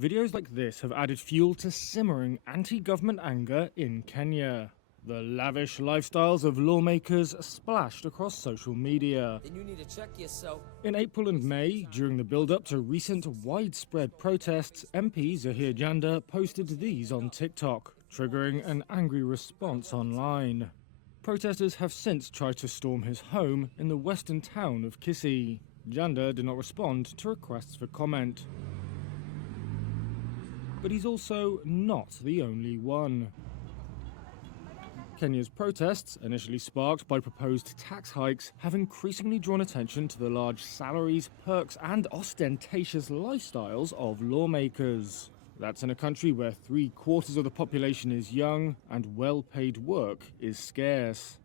Videos like this have added fuel to simmering anti-government anger in Kenya. The lavish lifestyles of lawmakers splashed across social media. Then you need to check yourself. In April and May, during the build-up to recent widespread protests, MP Zahir Janda posted these on TikTok, triggering an angry response online. Protesters have since tried to storm his home in the western town of Kisii. Janda did not respond to requests for comment. But he's also not the only one. Kenya's protests, initially sparked by proposed tax hikes, have increasingly drawn attention to the large salaries, perks and ostentatious lifestyles of lawmakers. That's in a country where 3/4 of the population is young and well-paid work is scarce.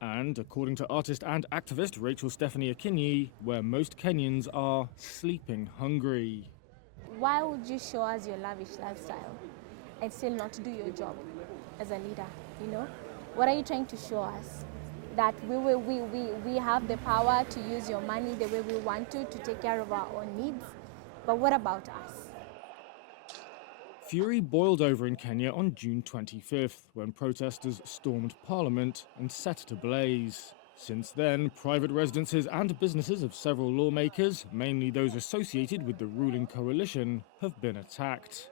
And, according to artist and activist Rachel Stephanie Akinyi, where most Kenyans are sleeping hungry. Why would you show us your lavish lifestyle and still not do your job as a leader, you know? What are you trying to show us? That we have the power to use your money the way we want to take care of our own needs? But what about us? Fury boiled over in Kenya on June 25th, when protesters stormed Parliament and set it ablaze. Since then, private residences and businesses of several lawmakers, mainly those associated with the ruling coalition, have been attacked.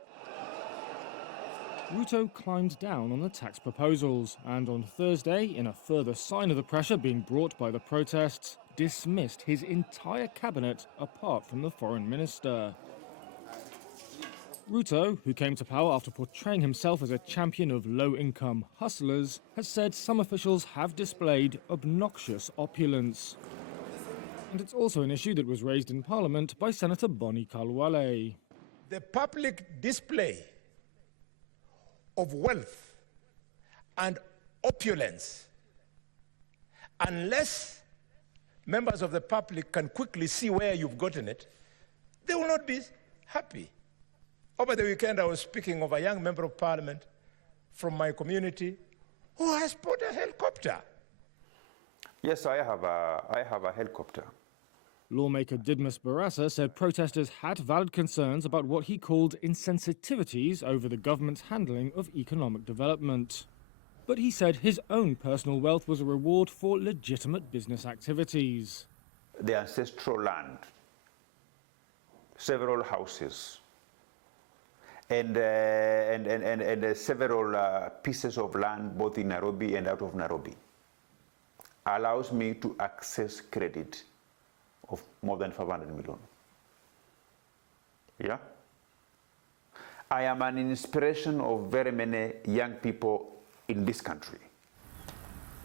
Ruto climbed down on the tax proposals and on Thursday, in a further sign of the pressure being brought by the protests, dismissed his entire cabinet apart from the foreign minister. Ruto, who came to power after portraying himself as a champion of low-income hustlers, has said some officials have displayed obnoxious opulence. And it's also an issue that was raised in Parliament by Senator Bonnie Kalwale. The public display of wealth and opulence, unless members of the public can quickly see where you've gotten it, they will not be happy. Over the weekend, I was speaking of a young member of parliament from my community who has bought a helicopter. Yes, I have a helicopter. Lawmaker Didmus Barasa said protesters had valid concerns about what he called insensitivities over the government's handling of economic development. But he said his own personal wealth was a reward for legitimate business activities. The ancestral land, several houses, and several pieces of land both in Nairobi and out of Nairobi allows me to access credit of more than 500 million. Yeah? I am an inspiration of very many young people in this country.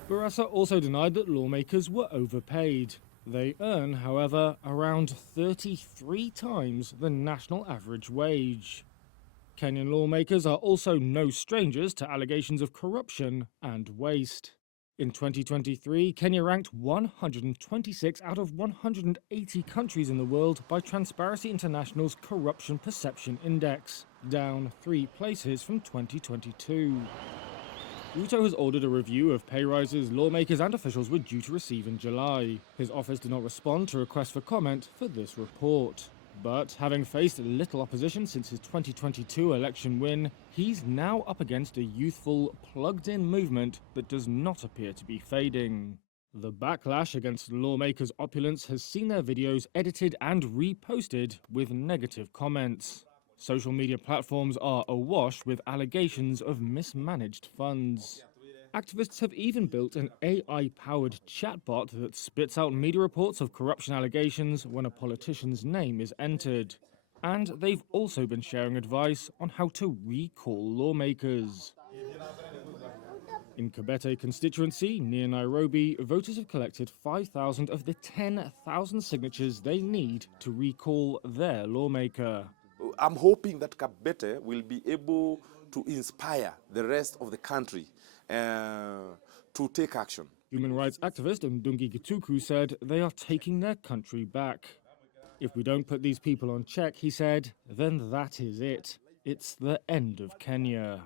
Barasa also denied that lawmakers were overpaid. They earn, however, around 33 times the national average wage. Kenyan lawmakers are also no strangers to allegations of corruption and waste. In 2023, Kenya ranked 126 out of 180 countries in the world by Transparency International's Corruption Perception Index, down 3 places from 2022. Ruto has ordered a review of pay rises lawmakers and officials were due to receive in July. His office did not respond to requests for comment for this report. But having faced little opposition since his 2022 election win, he's now up against a youthful, plugged-in movement that does not appear to be fading. The backlash against lawmakers' opulence has seen their videos edited and reposted with negative comments. Social media platforms are awash with allegations of mismanaged funds. Activists have even built an AI-powered chatbot that spits out media reports of corruption allegations when a politician's name is entered. And they've also been sharing advice on how to recall lawmakers. In Kabete constituency, near Nairobi, voters have collected 5,000 of the 10,000 signatures they need to recall their lawmaker. I'm hoping that Kabete will be able to inspire the rest of the country to take action. Human rights activist Ndungi Gituku said they are taking their country back. If we don't put these people on check, he said, then that is it. It's the end of Kenya.